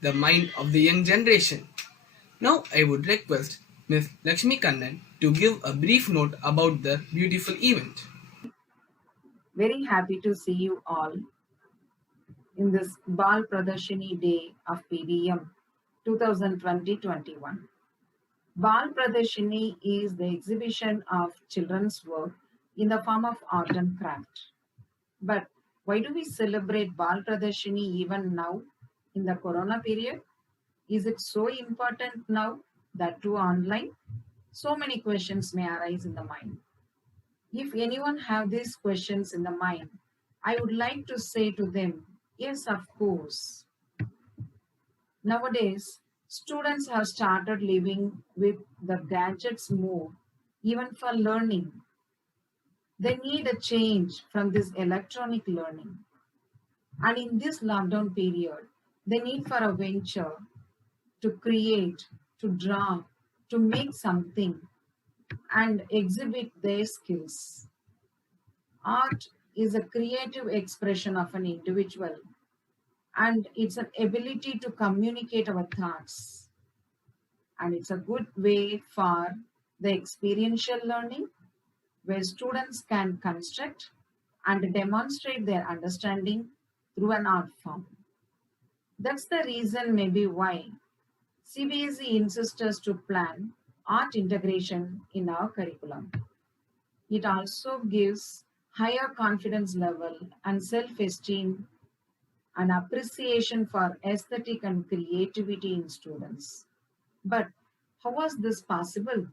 the mind of the young generation. Now I would request Ms. Lakshmi Kannan to give a brief note about the beautiful event. Very happy to see you all in this Baal Pradharshini Day of PVM 2020-21. Baal Pradharshini is the exhibition of children's work in the form of art and craft. But why do we celebrate Baal Pradharshini even now in the Corona period? Is it so important now that too online? So many questions may arise in the mind. If anyone have these questions in the mind, I would like to say to them, yes, of course. Nowadays, students have started living with the gadgets more, even for learning. They need a change from this electronic learning. And in this lockdown period, they need for a venture to create, to draw, to make something and exhibit their skills. Art is a creative expression of an individual and it's an ability to communicate our thoughts. And it's a good way for the experiential learning where students can construct and demonstrate their understanding through an art form. That's the reason maybe why CBSE insists us to plan art integration in our curriculum. It also gives higher confidence level and self-esteem and appreciation for aesthetic and creativity in students. But how was this possible?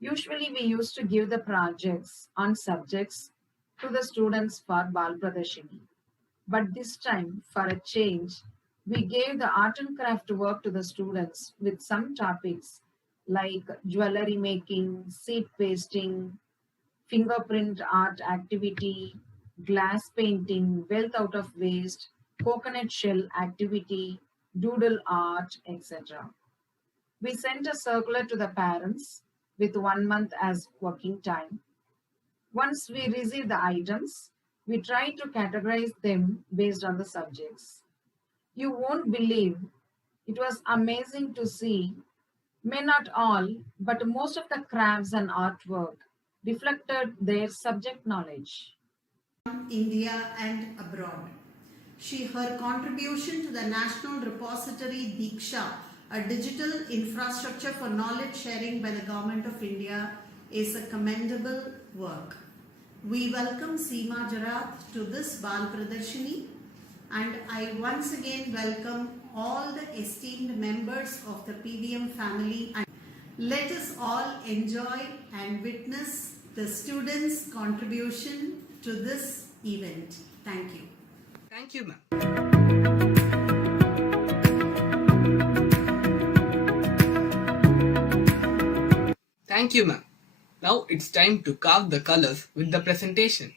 Usually we used to give the projects on subjects to the students for Baal Pradharshini. But this time, for a change, we gave the art and craft work to the students with some topics like jewelry making, seed pasting, fingerprint art activity, glass painting, wealth out of waste, coconut shell activity, doodle art, etc. We sent a circular to the parents with 1 month as working time. Once we receive the items, we try to categorize them based on the subjects. You won't believe, it was amazing to see, may not all, but most of the crafts and artwork reflected their subject knowledge. India and abroad. Her contribution to the National Repository Diksha, a digital infrastructure for knowledge sharing by the Government of India, is a commendable work. We welcome Seema Jarath to this Baal Pradharshini, and I once again welcome all the esteemed members of the PVM family. And let us all enjoy and witness the students' contribution to this event. Thank you. Thank you, ma'am. Thank you, ma'am. Now it's time to carve the colors with the presentation.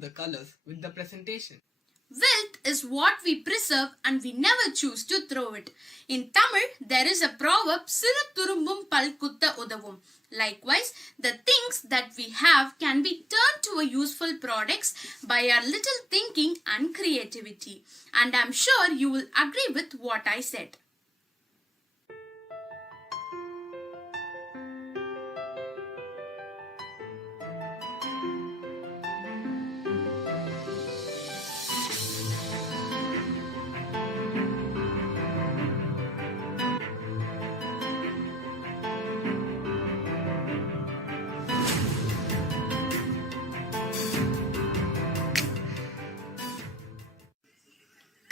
up the colors with the presentation. Wealth is what we preserve and we never choose to throw it. In Tamil, there is a proverb, Siru Turumbum Pal Kutta Udavum. Likewise, the things that we have can be turned to a useful products by our little thinking and creativity. And I'm sure you will agree with what I said.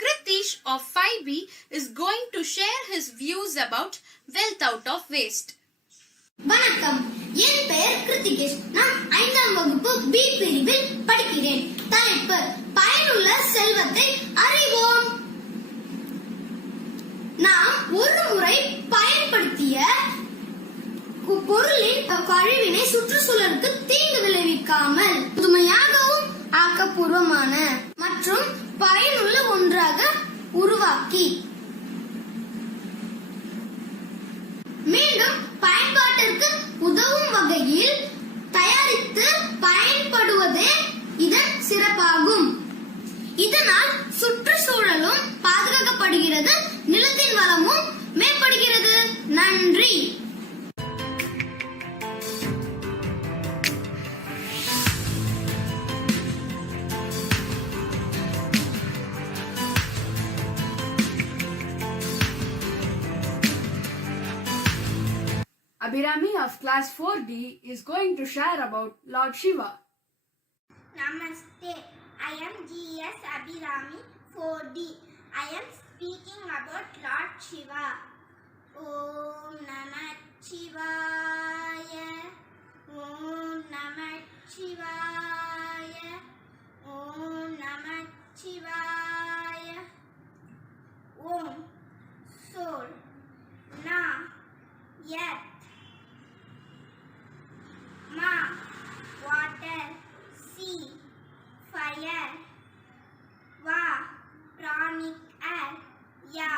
Kritish of 5B is going to share his views about wealth out of waste. வணக்கம், என் பெயர் கிருத்திகேஷ். நான் 5ஆம் வகுப்பு B பிரிவில் படிக்கிறேன். தலைப்பு பயனுள்ள செல்வத்தை அறிவோம். நாம் ஒரு முறை பயன்படுத்திய பொருளின் கழிவினை சுற்றுச்சூழலுக்கு தீங்கு விளைவிக்காமல் புதுமையாகவும் ஆக்கப்பூர்வமான மற்றும் பயனுள்ள ஒன்றாக உருவாக்கி மீண்டும் பயன்பாட்டிற்கு உதவும் வகையில் தயாரித்து பயன்படுவதே இதன் சிறப்பாகும். இதனால் சுற்றுச்சூழலும் பாதுகாக்கப்படுகிறது, நிலத்தின் வளமும் மேம்படுகிறது. நன்றி. Abhirami of class 4D is going to share about Lord Shiva. Namaste. I am G.S. Abhirami 4D. I am speaking about Lord Shiva. Om Namah Shivaya. Om Namah Shivaya. Om Namah Shivaya. Om Soul. Na. Earth. Ma, water, sea, fire. Va, pranic air. Ya,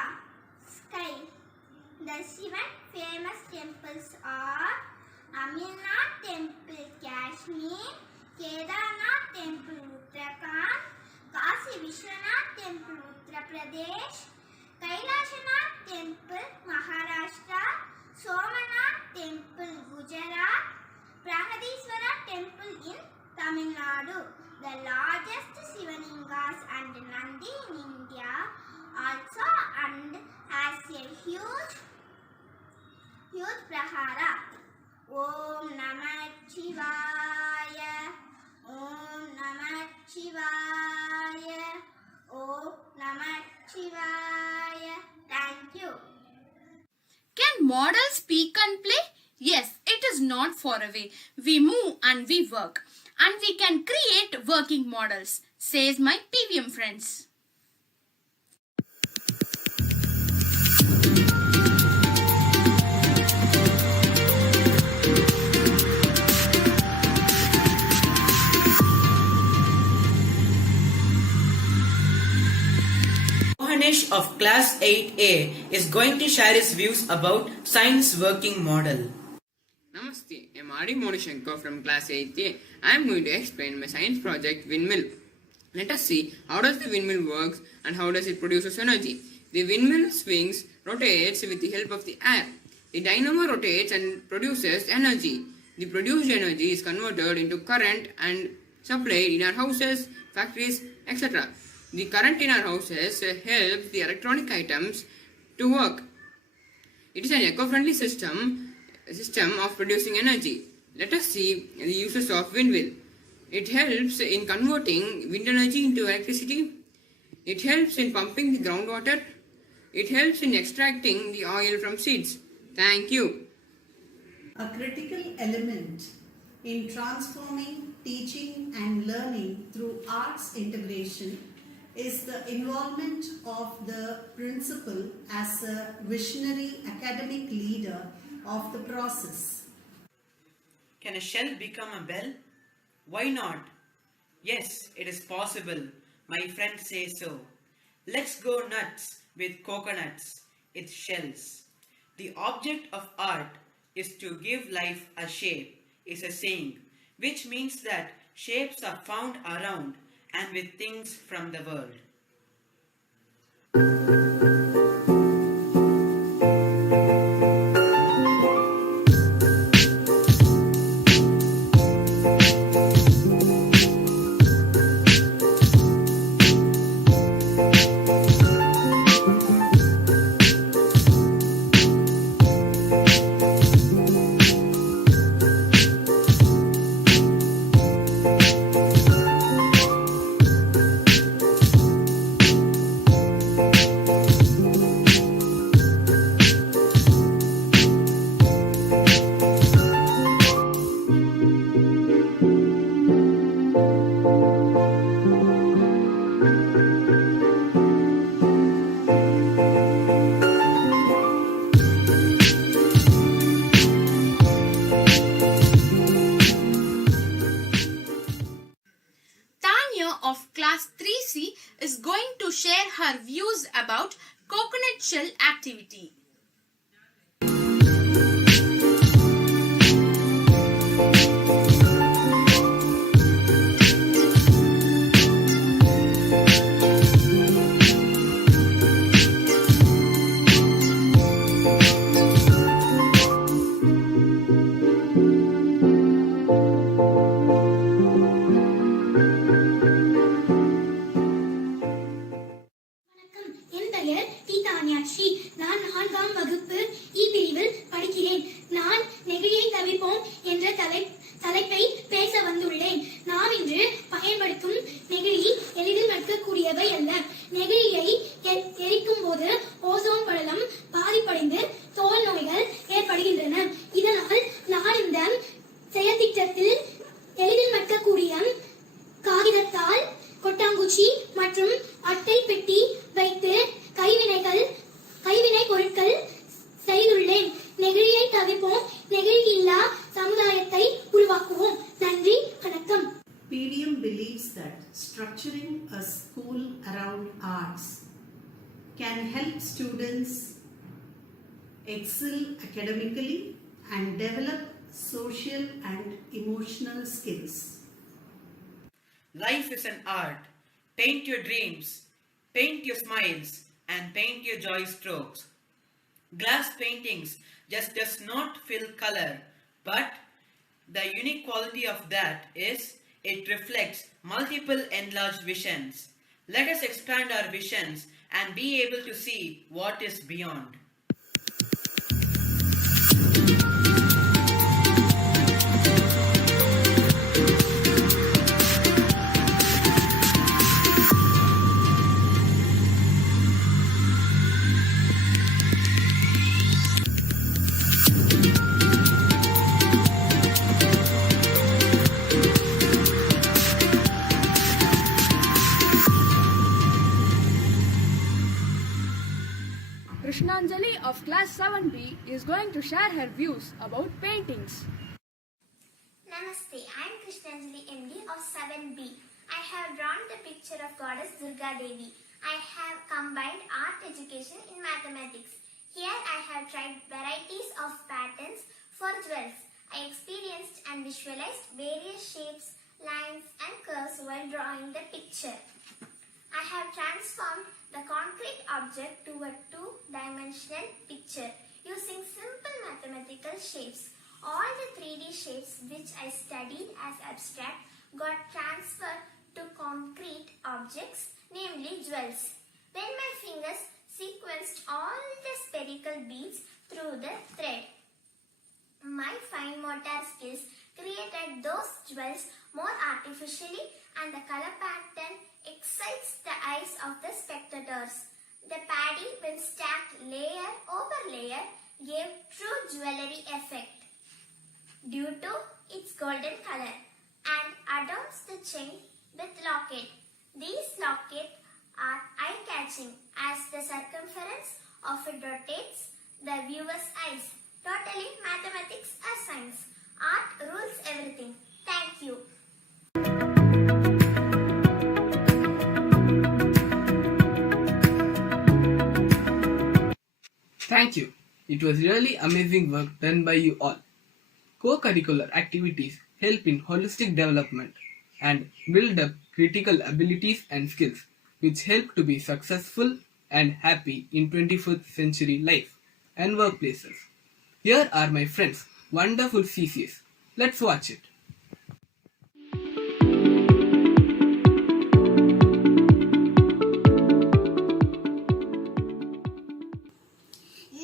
sky. The 7 famous temples are Amarnath Temple, Kashmir, Kedarnath Temple, Uttarakhand, Kashi Vishwanath Temple, Uttar Pradesh, Kailashanath Temple, Maharashtra, Somanath Temple, Gujarat, Prahadiswara Temple in Tamil Nadu. The largest Shivalingas and Nandi in India also and has a huge prahara. Om Namah Shivaya. Om Namah Shivaya. Om Namah Shivaya. Thank you. Can models speak and play? Yes, it is not far away. We move and we work. And we can create working models, says my PVM friends. Mohanesh of class 8A is going to share his views about science working model. Namaste, I am Adi Monishankar from class 8A. I am going to explain my science project windmill. Let us see how does the windmill works and how does it produces energy. The windmill swings, rotates with the help of the air. The dynamo rotates and produces energy. The produced energy is converted into current and supplied in our houses, factories, etc. The current in our houses helps the electronic items to work. It is an eco-friendly system of producing energy. Let us see the uses of windmill. It helps in converting wind energy into electricity. It helps in pumping the groundwater. It helps in extracting the oil from seeds. Thank you. A critical element in transforming teaching and learning through arts integration is the involvement of the principal as a visionary academic leader of the process. Can a shell become a bell? Why not? Yes, it is possible. My friend says so. Let's go nuts with coconuts, its shells. The object of art is to give life a shape, is a saying, which means that shapes are found around and with things from the world. Tanya of class 3C is going to share her views about coconut shell activity. வணக்கம். என் பெயர் D தானியாட்சி. நான் 4ஆம் வகுப்பு இ பிரிவில் படிக்கிறேன். நான் நெகிழியை தவிர்ப்போம் என்ற தலைப்பை பேச வந்துள்ளேன். நாம் இன்று பயன்படுத்தும் நெகிழி எளிதில் மட்கக்கூடியவை அல்ல. நெகிழியை எரிக்கும் போது ஓசோன் படலம் பாதிப்படைந்து தோல் நோய்கள் ஏற்படுகின்றன. இதனால் நான் இந்த செயற்திட்டத்தில் எளிதில் மட்கக்கூடிய காகிதத்தால் கொட்டாங்குச்சி மற்றும் அட்டை பெட்டி வைத்து கைவினை பொருட்கள் செய்துள்ளேன். நெகிழியை தவிர்ப்போம், நெகிழி இல்லா சமுதாயத்தை உருவாக்குவோம். நன்றி, வணக்கம். PVM believes that structuring a school around arts can help students excel academically and develop social and emotional skills. Life is an art. Paint your dreams, paint your smiles, and paint your joy strokes. Glass paintings just does not fill color, but the unique quality of that is it reflects multiple enlarged visions. Let us expand our visions and be able to see what is beyond. Krishnanjali of class 7B is going to share her views about paintings. Namaste, I am Krishnanjali MD of 7B. I have drawn the picture of goddess Durga Devi. I have combined art education in mathematics. Here I have tried varieties of patterns for jewels. I experienced and visualized various shapes, lines and curves while drawing the picture. I have transformed the concrete object to a two-dimensional picture using simple mathematical shapes. All the 3D shapes which I studied as abstract got transferred to concrete objects, namely jewels. When my fingers sequenced all the spherical beads through the thread, my fine motor skills created those jewels more artificially, and the color pattern excites the eyes of the spectators. The paddy, when stacked layer over layer, gave true jewelry effect due to its golden color, and adorns the chain with locket. These lockets are eye-catching as the circumference of it rotates the viewer's eyes. Totally mathematics or science. Art rules everything. Thank you. Thank you. It was really amazing work done by you all. Co-curricular activities help in holistic development and build up critical abilities and skills which help to be successful and happy in 21st century life and workplaces. Here are my friends' wonderful CCs. Let's watch it.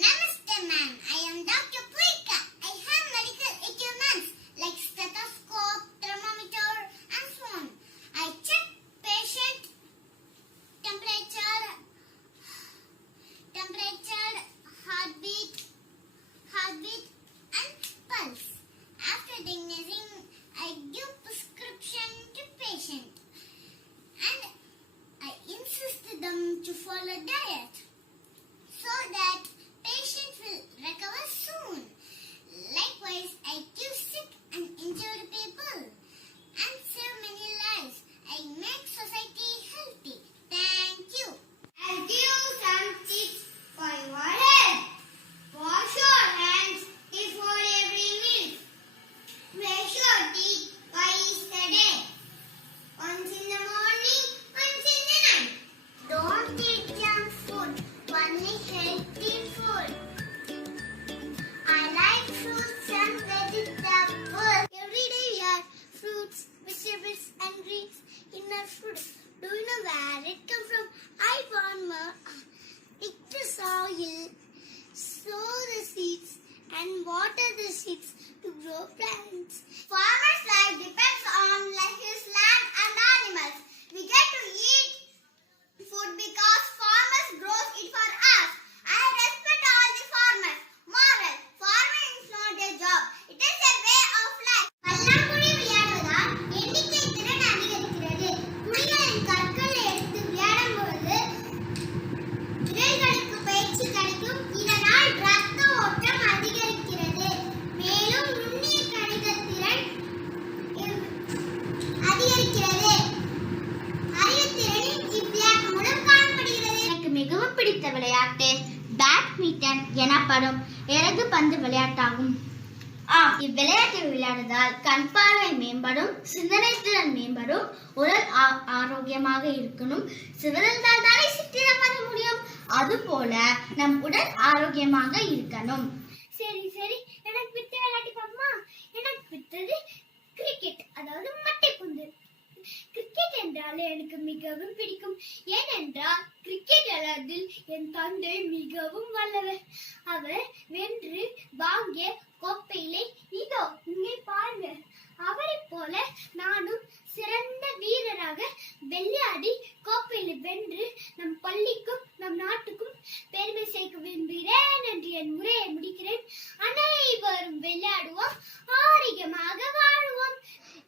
Namaste, ma'am. I am Dr. Purika. I have medical equipment like stethoscope, thermometer, and so on. I check patient temperature, heartbeat, and pulse. After diagnosing, I give prescription to patient, and I insist them to follow diet so that patient will recover soon. Likewise, I give sick and injured people and save many lives. I make society healthy. Thank you. I'll give you some tips for your health. Wash your hands before every meal. Brush your teeth twice a day. Once in the morning, once in the night. Don't eat junk food, only healthy food. I like fruits and vegetables. Every day we have fruits, vegetables and greens in our food. Do you know where it comes from? I farmer pick the soil, sow the seeds and water the seeds to grow plants. Farmers' life depends on his land and animals. We get to eat food because farmers grow it for us. I respect all the farmers. Moral: farming is not a job. It is a way of life. பல்லாங்குழி விளையாடுவதால் எண்ணிக்கை திறன் அதிகரிக்கிறது. குழிகளில் கற்களை எடுத்து விளையாடும் பொழுது விரல்களுக்கு பயிற்சி கிடைக்கும். இதனால் ரத்த ஓட்டம் அதிகரிக்கிறது. மேலும் நுண்ணிய கணித திறன் அதிகரிக்கிறது. அறிவுத்திறனில் இவ்விளையாட்டு மூலம் காணப்படுகிறது. எனக்கு மிகவும் பிடித்த விளையாட்டு பேட்மிண்டன் எனப்படும் இறகு பந்து விளையாட்டாகும். இவ்விளையாட்டை விளையாடுவதால் கண் பார்வை மேம்படும், சிந்தனை திறன் மேம்படும், உடல் ஆரோக்கியமாக இருக்கணும். சிவந்தால் தானே சித்திரம் வர முடியும். அதுபோல நம் உடல் ஆரோக்கியமாக இருக்கணும். சரி சரி, எனக்கு பிடித்த விளையாட்டு பாப்போமா? எனக்கு பிடித்தது கிரிக்கெட், அதாவது மட்டைப்பந்து. கிரிக்கெட் என்றால் எனக்கு மிகவும் பிடிக்கும். ஏனென்றால் கிரிக்கெட் விளையாட்டில் என் தந்தை மிகவும் வல்லவர். அவர் வென்று வாங்கிய கோப்பையிலே இதோ இங்கே பாருங்க. அவரை போல நானும் சிறந்த வீரராக விளையாடி கோப்பையில வென்று நம் பள்ளிக்கும் நம் நாட்டுக்கும் பெருமை சேர்க்க விரும்புகிறேன் என்று என் உரையை முடிக்கிறேன். அனைவரும் விளையாடுவோம், ஆரோக்கியமாக வாழுவோம்.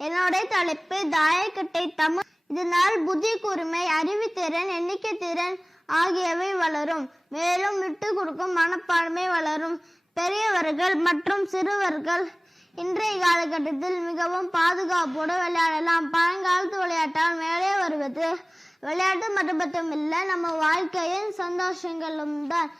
என்னோட தலைப்பு தாயக்கட்டை தமிழ். இதனால் புத்தி கூர்மை, அறிவுத்திறன், எண்ணிக்கை திறன் ஆகியவை வளரும். மேலும் விட்டு கொடுக்கும் மனப்பான்மை வளரும். பெரியவர்கள் மற்றும் சிறுவர்கள் இன்றைய காலகட்டத்தில் மிகவும் பாதுகாப்போடு விளையாடலாம். பழங்காலத்து விளையாட்டால் மேலே வருவது விளையாட்டு மட்டும் இல்லை, நம்ம வாழ்க்கையின் சந்தோஷங்களும் தான்.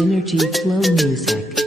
Energy Flow Music.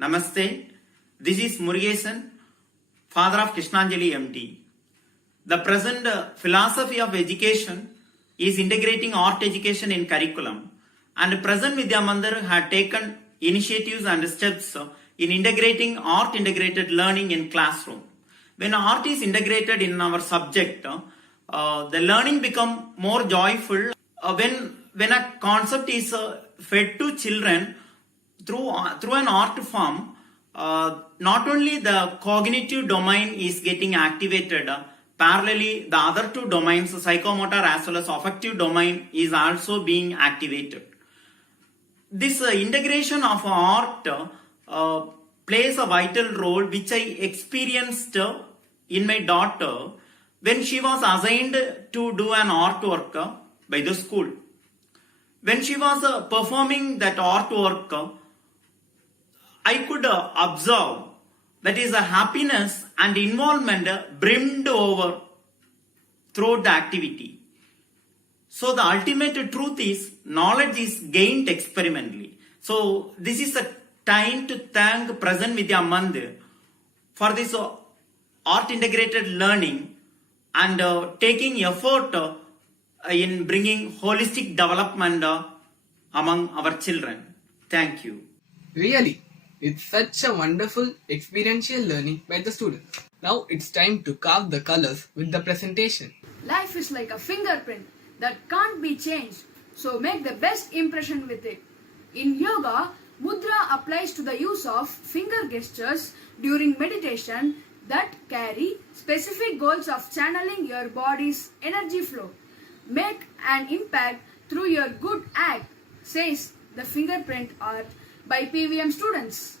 Namaste. This is Murugesan, father of Krishnanjali MD. The present philosophy of education is integrating art education in curriculum, and present Vidya Mandir had taken initiatives and steps in integrating art integrated learning in classroom. When art is integrated in our subject, the learning become more joyful. When a concept is fed to children through an art form, not only the cognitive domain is getting activated, parallelly the other two domains, psychomotor as well as affective domain, is also being activated. This integration of art plays a vital role, which I experienced in my daughter when she was assigned to do an artwork by the school. When she was performing that artwork, I could observe that is a happiness and involvement brimmed over throughout the activity. So the ultimate truth is knowledge is gained experimentally. So this is a time to thank present Vidya Mandir for this art integrated learning and taking effort in bringing holistic development among our children. Thank you. Really, it's such a wonderful experiential learning by the students. Now it's time to carve the colors with the presentation. Life is like a fingerprint that can't be changed, so make the best impression with it. In yoga, mudra applies to the use of finger gestures during meditation that carry specific goals of channeling your body's energy flow. Make an impact through your good act, says the fingerprint art by PVM students.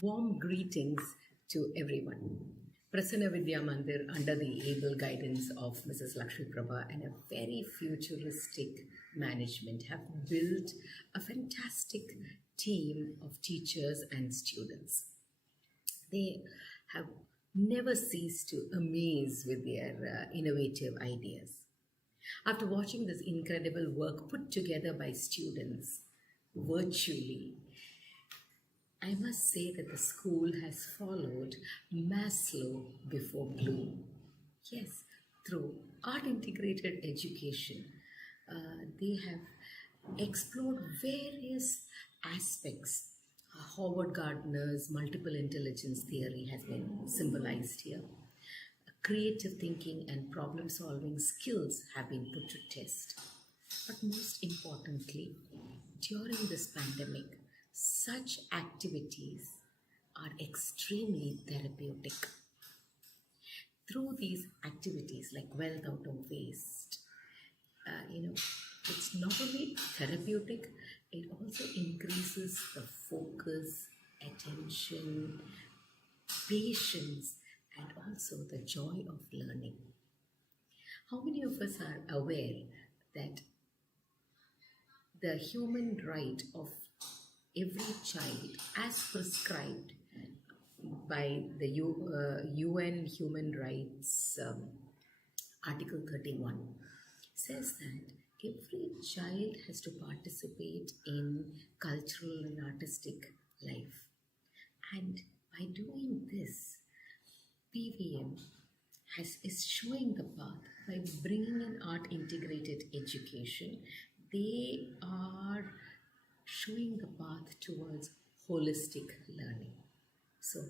Warm greetings to everyone. Prasanna Vidya Mandir, under the able guidance of Mrs. Lakshmi Prabha and a very futuristic management, have built a fantastic team of teachers and students. They have never ceased to amaze with their innovative ideas. After watching this incredible work put together by students virtually, I must say that the school has followed Maslow before Bloom. Yes, through art integrated education, they have explored various aspects. Howard Gardner's multiple intelligence theory has been symbolized here. Creative thinking and problem solving skills have been put to test. But most importantly, during this pandemic, such activities are extremely therapeutic. Through these activities like wealth out of waste, It's not only therapeutic, it also increases the focus, attention, patience, and also the joy of learning. How many of us are aware that the human right of every child, as prescribed by the UN Human Rights Article 31, says that every child has to participate in cultural and artistic life. And by doing this, PVM is showing the path by bringing in art integrated education. They are showing the path towards holistic learning. So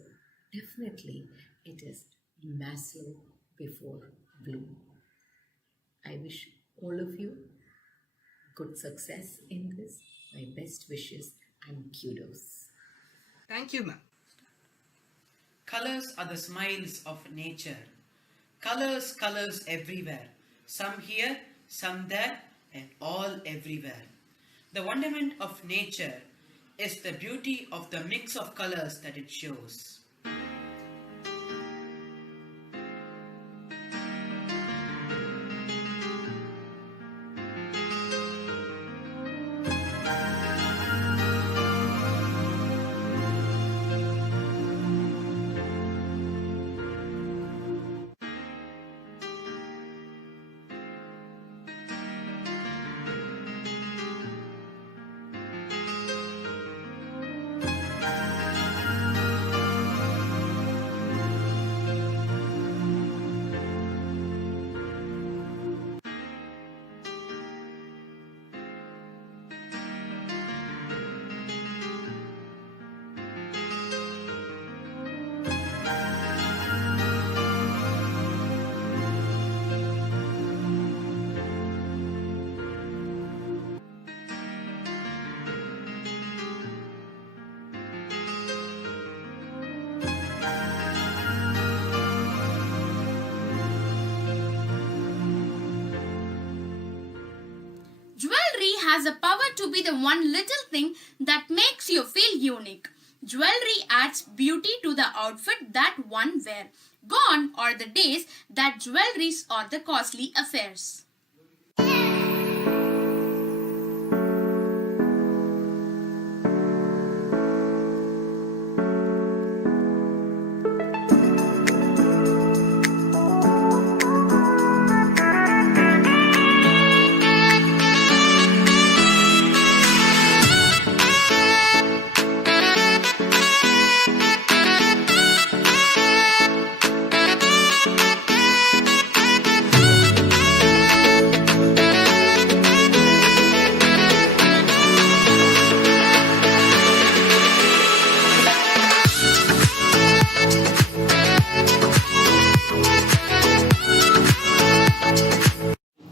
definitely it is massive before bloom. I wish all of you good success in this. My best wishes and kudos. Thank you, ma'am. Colors are the smiles of nature. Colors, colors everywhere. Some here, some there, and all everywhere. The wonderment of nature is the beauty of the mix of colors that it shows. Jewelry has a power to be the one little thing that makes you feel unique. Jewelry adds beauty to the outfit that one wear. Gone are the days that jewelries are the costly affairs.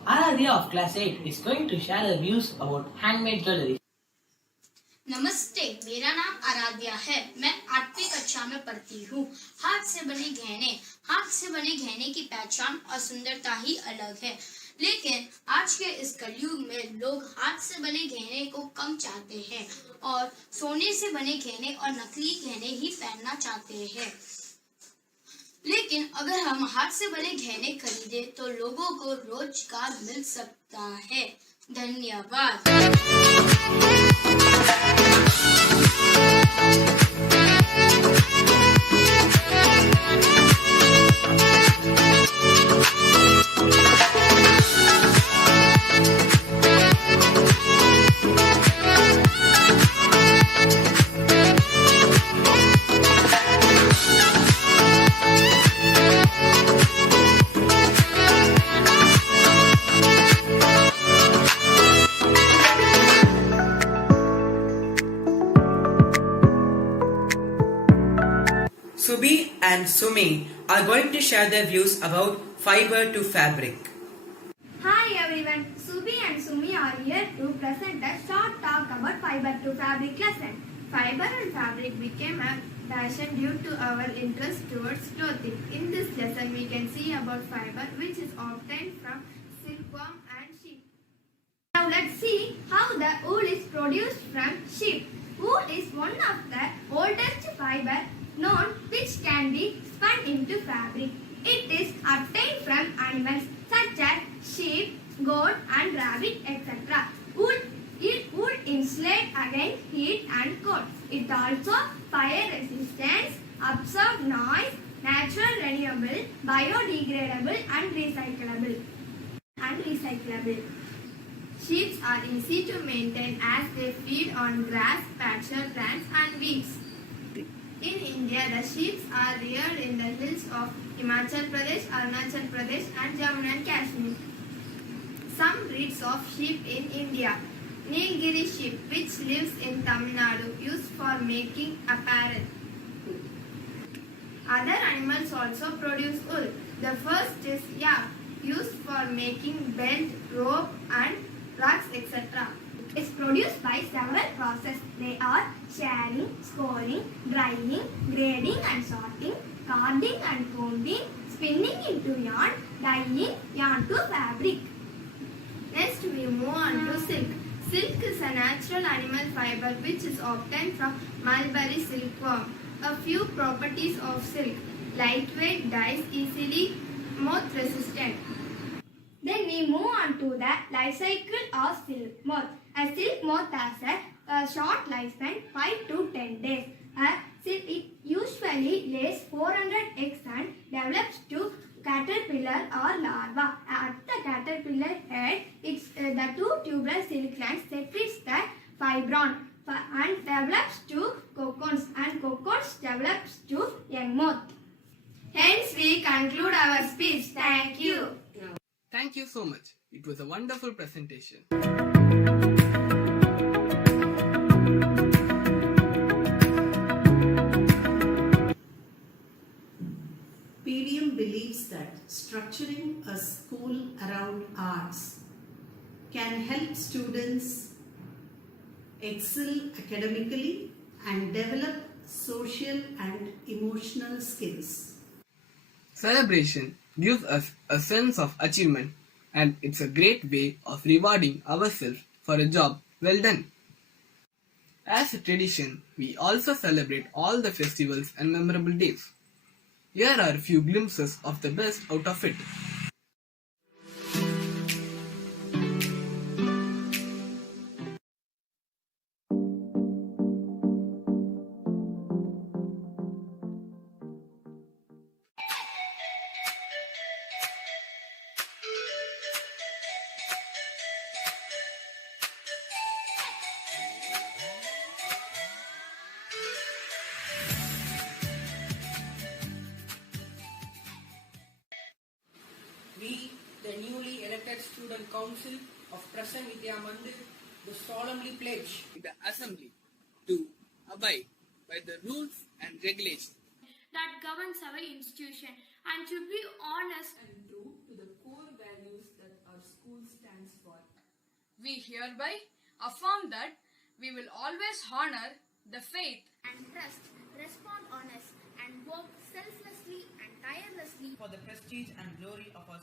Aradhya of class 8 is going to share her views about handmade jewelry. नमस्ते, मेरा नाम आराध्या है। मैं 8वीं कक्षा में पढ़ती हूँ। हाथ से बने गहने की पहचान और सुंदरता ही अलग है। लेकिन आज के इस कलयुग में लोग हाथ से बने गहने को कम चाहते हैं और सोने से बने गहने और नकली गहने ही पहनना चाहते हैं। लेकिन अगर हम हाथ से बने गहने खरीदे तो लोगों को रोजगार मिल सकता है। धन्यवाद। Subi and Sumi are going to share their views about fiber to fabric. Hi everyone, Subi and Sumi are here to present a short talk about fiber to fabric lesson. Fiber and fabric became a passion due to our interest towards clothing. In this lesson we can see about fiber, which is obtained from silkworm and sheep. Now Now let's see how the wool is produced from sheep. Wool is one of the oldest fiber known which can be spun into fabric. It is obtained from animals such as sheep, goat and rabbit, etc. Wool insulates against heat and cold. It also fire resistance, absorb noise, natural, renewable, biodegradable and recyclable. Sheep are easy to maintain as they feed on grass, pasture plants and weeds. In India, the sheep are reared in the hills of Himachal Pradesh, Arunachal Pradesh and Jammu and Kashmir. Some breeds of sheep in India. Nilgiri sheep, which lives in Tamil Nadu, used for making apparel. Other animals also produce wool. The first is yak, used for making belt, rope and rugs, etc. It's produced by several processes. They are shearing, scoring, drying, grading and sorting, carding and combing, spinning into yarn, dyeing yarn to fabric. Next we move on to silk. Silk is a natural animal fiber which is obtained from mulberry silkworm. A few properties of silk: lightweight, dyes easily, moth resistant. Then we move on to the life cycle of silk moth. A silk moth has a short lifespan, 5 to 10 days. It usually lays 400 eggs and develops to caterpillar or larva. At the caterpillar head, the two tubular silk glands secretes the fibron and develops to cocoons, and cocoons develops to young moth. Hence, we conclude our speech. Thank you. Thank you so much. It was a wonderful presentation. PVM believes that structuring a school around arts can help students excel academically and develop social and emotional skills. Celebration gives us a sense of achievement, and it's a great way of rewarding ourselves for a job well done. As a tradition, we also celebrate all the festivals and memorable days. Here are a few glimpses of the best out of it. We, the newly elected Student Council of Prasan Vidya Mandir, do solemnly pledge The Assembly to abide by the rules and regulations that governs our institution and to be honest and true to the core values that our school stands for. We hereby affirm that we will always honor the faith and trust, respond honest, and work selflessly and tirelessly for the prestige and glory of our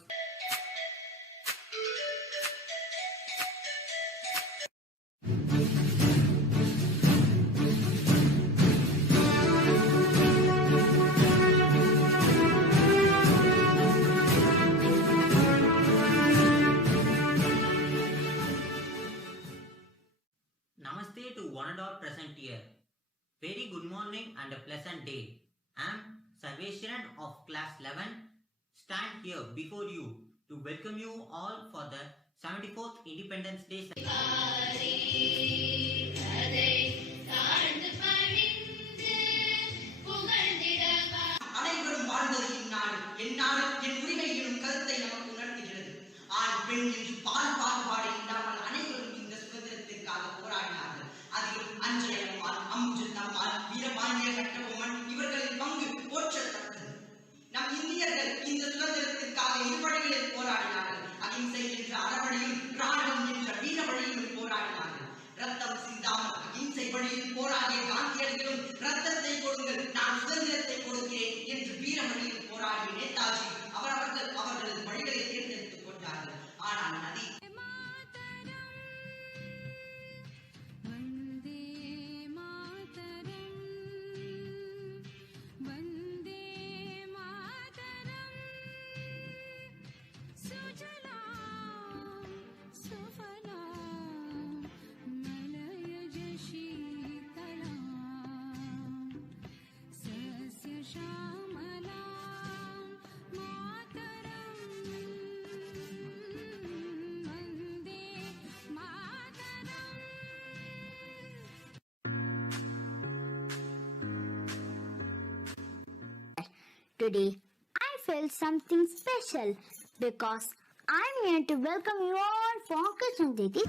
Namaste to one and all present here. Very good morning and a pleasant day. I am Sarveshwaran of class 11. Stand here before you to welcome you all for the 74th Independence Day அனைவரும் வாழ்ந்தது இந்நாடு எந்நாடு என் உரிமை எனும் கருத்தை நமக்கு உணர்த்துகிறது. ஆண் பெண் என்று பால் பாகுபாடு இல்லாமல் அனைவரும் இந்த சுதந்திரத்திற்காக போராடினார்கள். அதில் அஞ்சலையம்மாள், அம்புஜத்தம்மாள், வீரபாண்டிய கட்டபொம்மன் இவர்களின் பங்கு போற்றத்தக்கது. நம் இந்தியர்கள் இந்த சுதந்திரத்திற்காக இருவழிகளில் போராடினார்கள். அகிம்சை என்ற அறவழியும், ராணுவம் என்ற வீர வழியிலும் போராடினார்கள். ரத்தம் சிந்தாமல் அகிம்சை Today, I felt something special because I'm here to welcome you all for Krishna Jayati.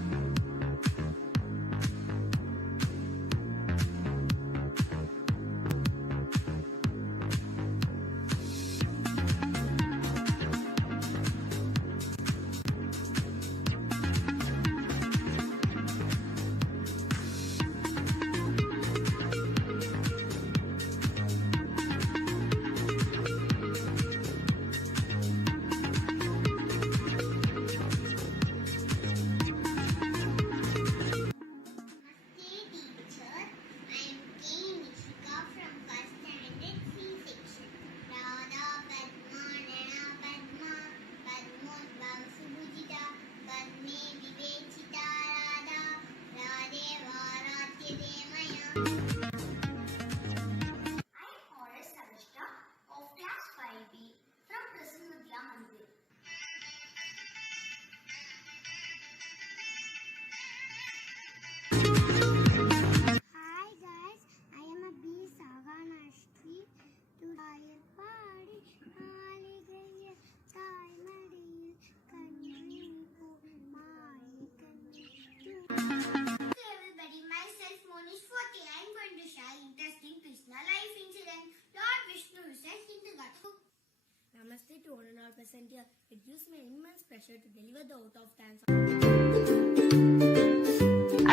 Namaste to one and all present here. It gives me immense pleasure to deliver the vote of thanks.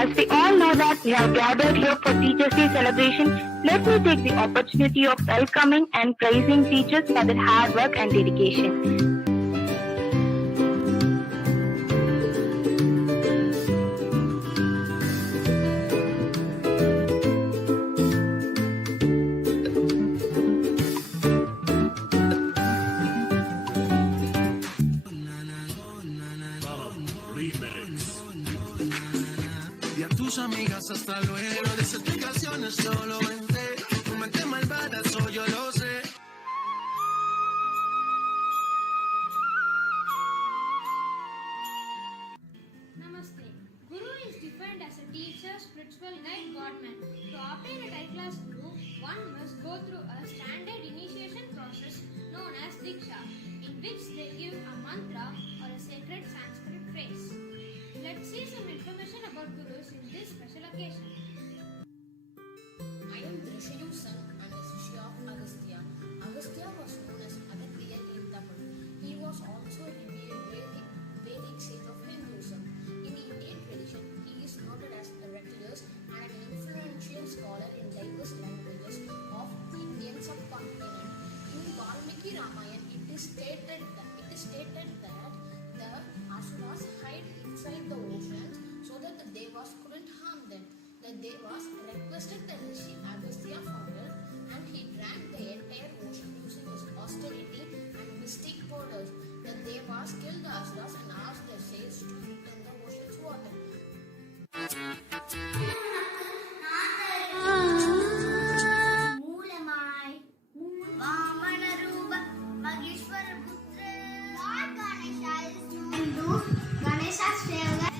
As we all know that we have gathered here for Teachers' Day celebration, let me take the opportunity of welcoming and praising teachers for their hard work and dedication. Y a tus amigas hasta luego, de certificaciones solo vente, tu mente malvada, eso yo lo sé. Namaste. Guru is defined as a teacher, spiritual guide, godman. To obtain a high class Guru, one must go through a standard initiation process known as Diksha, in which they give a mantra or a sacred Sanskrit phrase. Let's see some information about Gurus in this special occasion. I am Drishayu's son and a Shishya of Agastya. Agastya was known as Agastya in Tamil. He was also a revered Vedic sage of Hinduism. In the Indian tradition, he is noted as a recluse and an influential scholar in diverse languages of the Indian subcontinent. In Valmiki Ramayana, it is stated that the Asuras hide inside the oceans so that the Devas couldn't harm them. The Devas requested the Rishi Agastya for help, and he drank the entire ocean using his austerity and mystic powders. The Devas killed the Asuras and asked the sages to return the ocean's water. மூலமாய் வாமன ரூப மகேஸ்வர புத்திர Lord Ganesha is known to Ganesha's favor.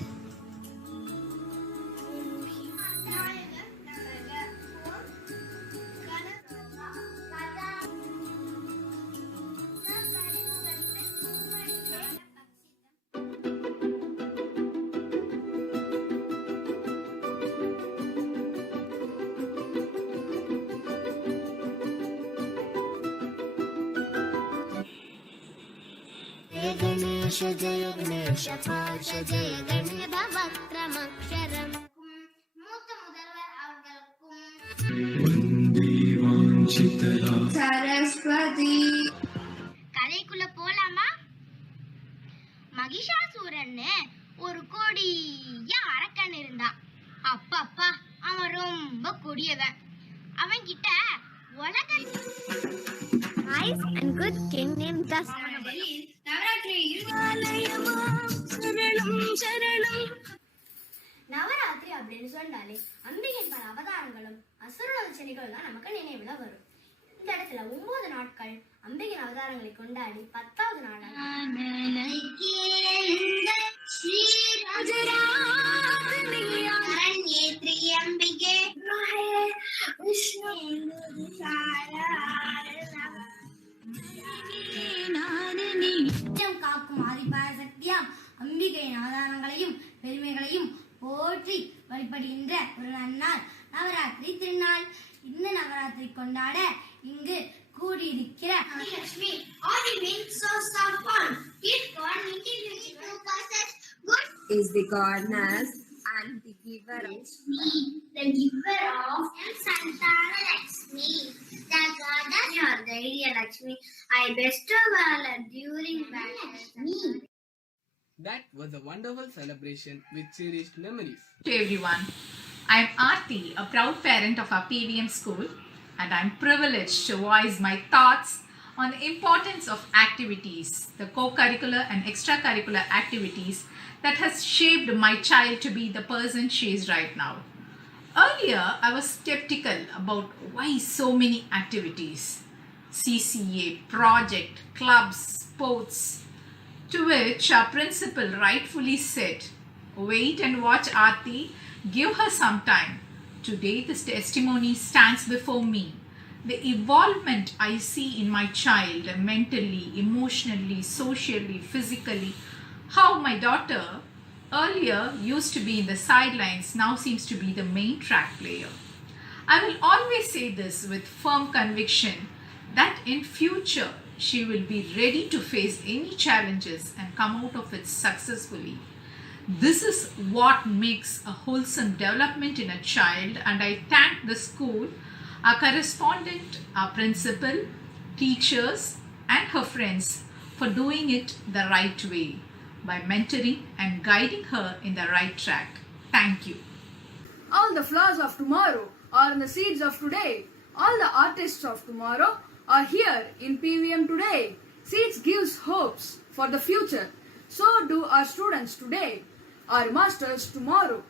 Ganesh जय गणेश पार्ष जय गणेश वक्त्रमक्षरम மூத்த முதல்வர் அவர்களுக்கும் சரஸ்வதி. கதைக்குள்ள போலாமா? மகிஷாசூரன்னு ஒரு கொடிய அரக்கன் இருந்தான். அப்பப்பா அவன் ரொம்ப கொடியவன். அவன் கிட்ட உலக nice and good king named Navaratri அப்படின்னு சொன்னாலே அம்பிகையின் பல அவதாரங்களும் அசுரவச்சனைகளும் தான் நமக்கு நினைவுல வரும். இந்த இடத்துல 9 நாட்கள் அம்பிகையின் அவதாரங்களை கொண்டாடி 10வது நாளாக அவதாரங்களையும் பெருமைகளையும் போற்றி வழிபடுகின்ற ஒரு நன்னாள் நவராத்திரி திருநாள். இந்த நவராத்திரி கொண்டாட இங்கு கூடியிருக்கிற Lakshmi, all remains source of fun. If God introduces to possess good is the goddess and the giver of me, the giver of Santana Lakshmi, the goddess or the deity Lakshmi, I bestow her during battle. That was a wonderful celebration with cherished memories. To everyone, I am Aarti, a proud parent of our PVM school, and I am privileged to voice my thoughts on the importance of activities, the co-curricular and extracurricular activities that has shaped my child to be the person she is right now. Earlier, I was skeptical about why so many activities, CCA, project, clubs, sports, to which our principal rightfully said, "Wait and watch Aarti, give her some time." Today, this testimony stands before me. The evolvement I see in my child mentally, emotionally, socially, physically, how my daughter earlier used to be in the sidelines now seems to be the main track player. I will always say this with firm conviction that in future she will be ready to face any challenges and come out of it successfully. This is what makes a wholesome development in a child, and I thank the school, our correspondent, our principal, teachers and her friends for doing it the right way by mentoring and guiding her in the right track. Thank you. All the flowers of tomorrow are in the seeds of today. All the artists of tomorrow are here in PVM today. Seeds gives hopes for the future. So do our students today, our masters tomorrow.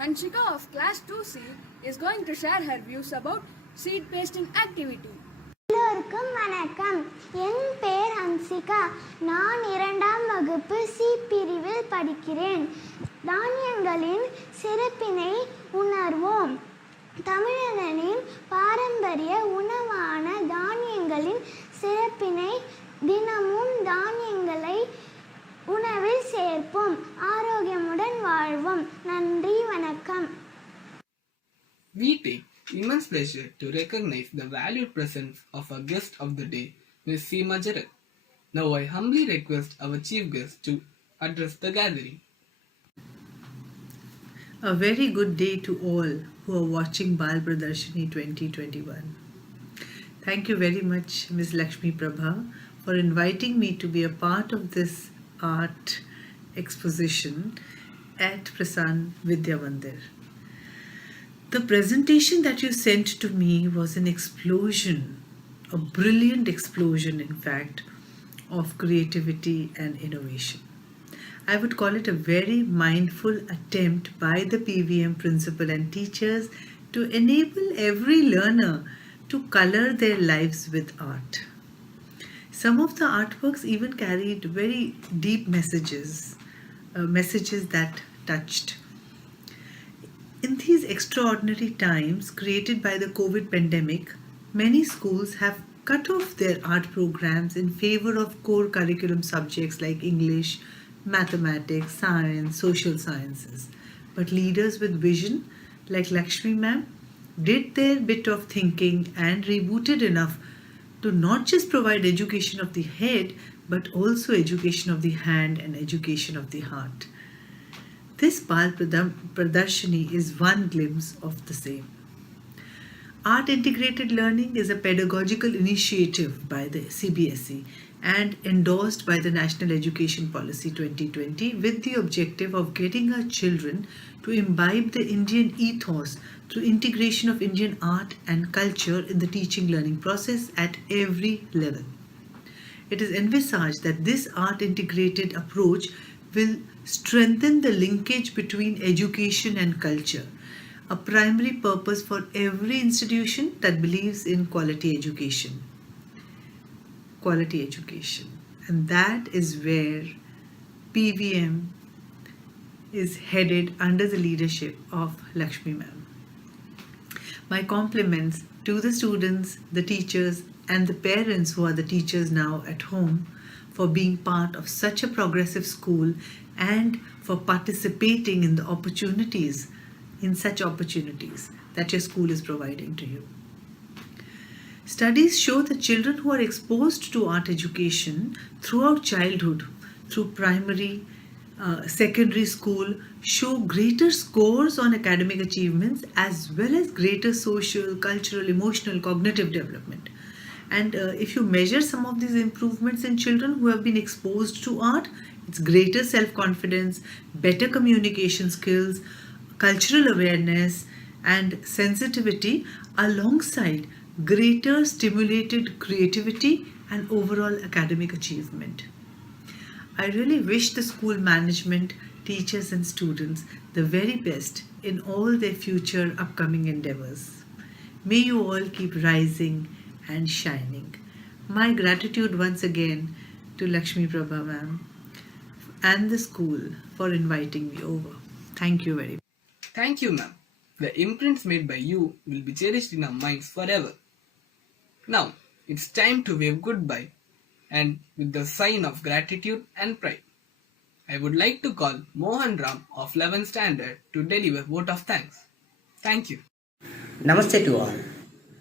Hanshika of class 2C is going to share her views about seed pasting activity. எல்லோருக்கும் வணக்கம். என் பெயர் ஹன்சிகா. நான் 2ஆம் வகுப்பு C பிரிவில் படிக்கிறேன். தானியங்களின் சிறப்பினை உணர்வோம். தமிழனின் பாரம்பரிய உணவான தானியங்களின் சிறப்பினை தினமும் தானியங்களை உணவில் சேர்ப்போம். ஆரோக்கியமுடன் வாழ்வோம். நன்றி, வணக்கம். We take immense pleasure to recognize the valued presence of our guest of the day, Ms. Seema Jarat. Now I humbly request our chief guest to address the gathering. A very good day to all who are watching Baal Pradharshini 2021. Thank you very much, Ms. Lakshmi Prabha, for inviting me to be a part of this art exposition at Prasan Vidya Mandir. The presentation that you sent to me was an explosion, a brilliant explosion, in fact, of creativity and innovation. I would call it a very mindful attempt by the PVM principal and teachers to enable every learner to color their lives with art. Some of the artworks even carried very deep messages that touched. In these extraordinary times created by the COVID pandemic, many schools have cut off their art programs in favor of core curriculum subjects like English, mathematics, science, social sciences. But leaders with vision, like Lakshmi ma'am, did their bit of thinking and rebooted enough to not just provide education of the head, but also education of the hand and education of the heart. This Baal Pradharshini is one glimpse of the same. Art integrated learning is a pedagogical initiative by the CBSE and endorsed by the National Education Policy 2020 with the objective of getting our children to imbibe the Indian ethos through integration of Indian art and culture in the teaching learning process at every level. It is envisaged that this art integrated approach will strengthen the linkage between education and culture, a primary purpose for every institution that believes in quality education. Quality education. And that is where PVM is headed under the leadership of Lakshmi ma'am. My compliments to the students, the teachers, and the parents who are the teachers now at home for being part of such a progressive school and for participating in the opportunities, in such opportunities that your school is providing to you. Studies show that children who are exposed to art education throughout childhood, through primary, secondary school, show greater scores on academic achievements as well as greater social, cultural, emotional, cognitive development. And if you measure some of these improvements in children who have been exposed to art, it's greater self-confidence, better communication skills, cultural awareness, and sensitivity, alongside greater stimulated creativity and overall academic achievement. I really wish the school management, teachers, and students the very best in all their future upcoming endeavors. May you all keep rising and shining. My gratitude once again to Lakshmi Prabha ma'am and the school for inviting me over. Thank you very much. Thank you, ma'am. The imprints made by you will be cherished in our minds forever. Now, it's time to wave goodbye, and with the sign of gratitude and pride, I would like to call Mohan Ram of 11th Standard to deliver vote of thanks. Thank you. Namaste to all.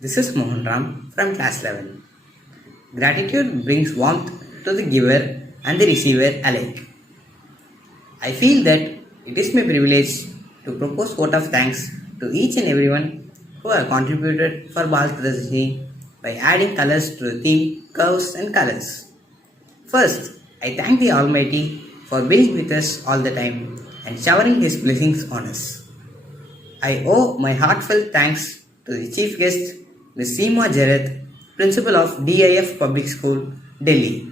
This is Mohan Ram from class 11. Gratitude brings warmth to the giver and the receiver alike. I feel that it is my privilege to propose vote of thanks to each and everyone who have contributed for Baal Pradharshini by adding colors to the theme, curves and colors. First, I thank the Almighty for being with us all the time and showering His blessings on us. I owe my heartfelt thanks to the chief guest, Ms. Seema Jareth, Principal of DIF Public School, Delhi.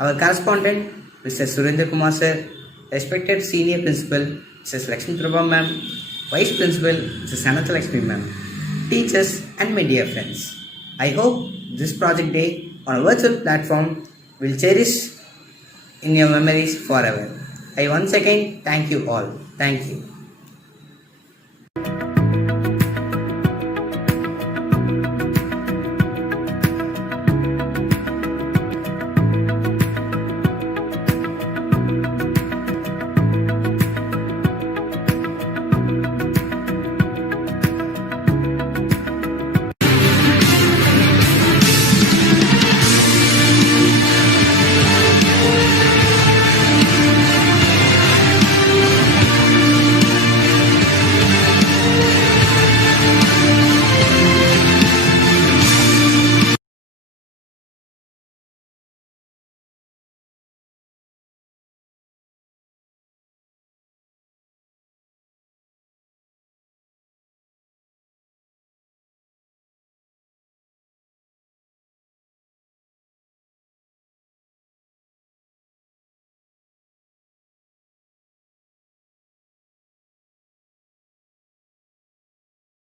Our correspondent, Mr. Surendra Kumar Sir, respected Senior Principal, Mrs. Lakshmi Prabha Ma'am, Vice Principal, Mrs. Anatha Lakshmi Ma'am, teachers and my dear friends. I hope this project day on a virtual platform will cherish in your memories forever. I once again thank you all. Thank you.